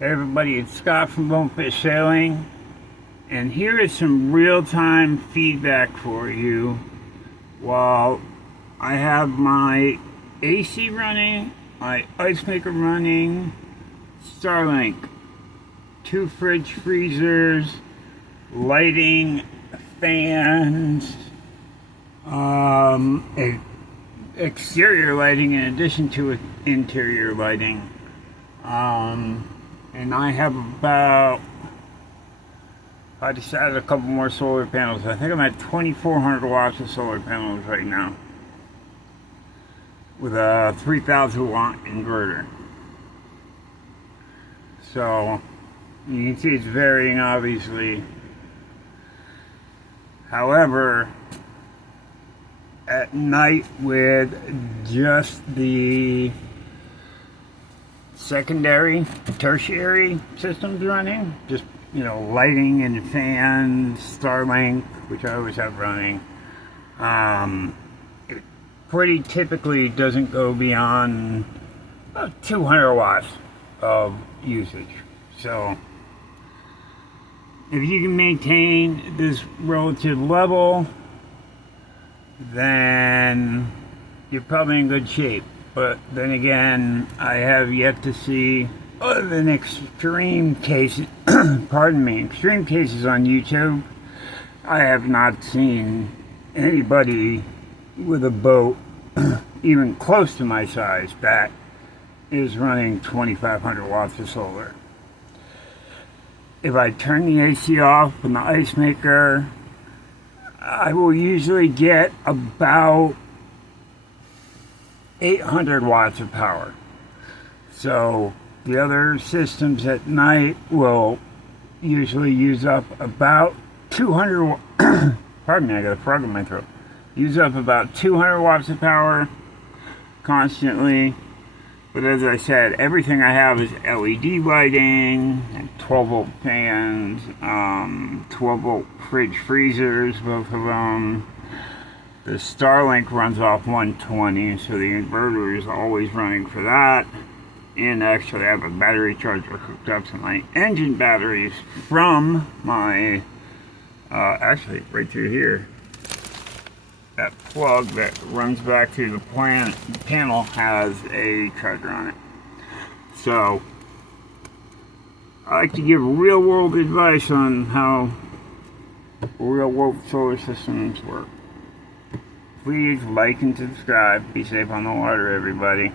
Hey everybody, it's Scott from Bonefish Sailing, and here is some real-time feedback for you while I have my AC running, my ice maker running, Starlink, 2 fridge freezers, lighting, fans, exterior lighting in addition to interior lighting. And I have I just added a couple more solar panels. I think I'm at 2,400 watts of solar panels right now with a 3,000 watt inverter. So you can see it's varying obviously. However, at night with just the secondary, tertiary systems running, just, you know, lighting and fans, Starlink, which I always have running, it pretty typically doesn't go beyond 200 watts of usage. So if you can maintain this relative level, then you're probably in good shape. But then again, I have yet to see, other than extreme cases, extreme cases on YouTube, I have not seen anybody with a boat even close to my size that is running 2,500 watts of solar. If I turn the AC off with the ice maker, I will usually get about 800 watts of power. So the other systems at night will usually use up about 200 pardon me, I got a frog in my throat. Use up about 200 watts of power constantly. But as I said, everything I have is LED lighting, and 12 volt fans, 12 volt fridge freezers, both of them. The Starlink runs off 120, so the inverter is always running for that. And actually I have a battery charger hooked up to my engine batteries from my, actually right through here. That plug that runs back through the panel has a charger on it. So I like to give real world advice on how real world solar systems work. Please like and subscribe. Be safe on the water, everybody.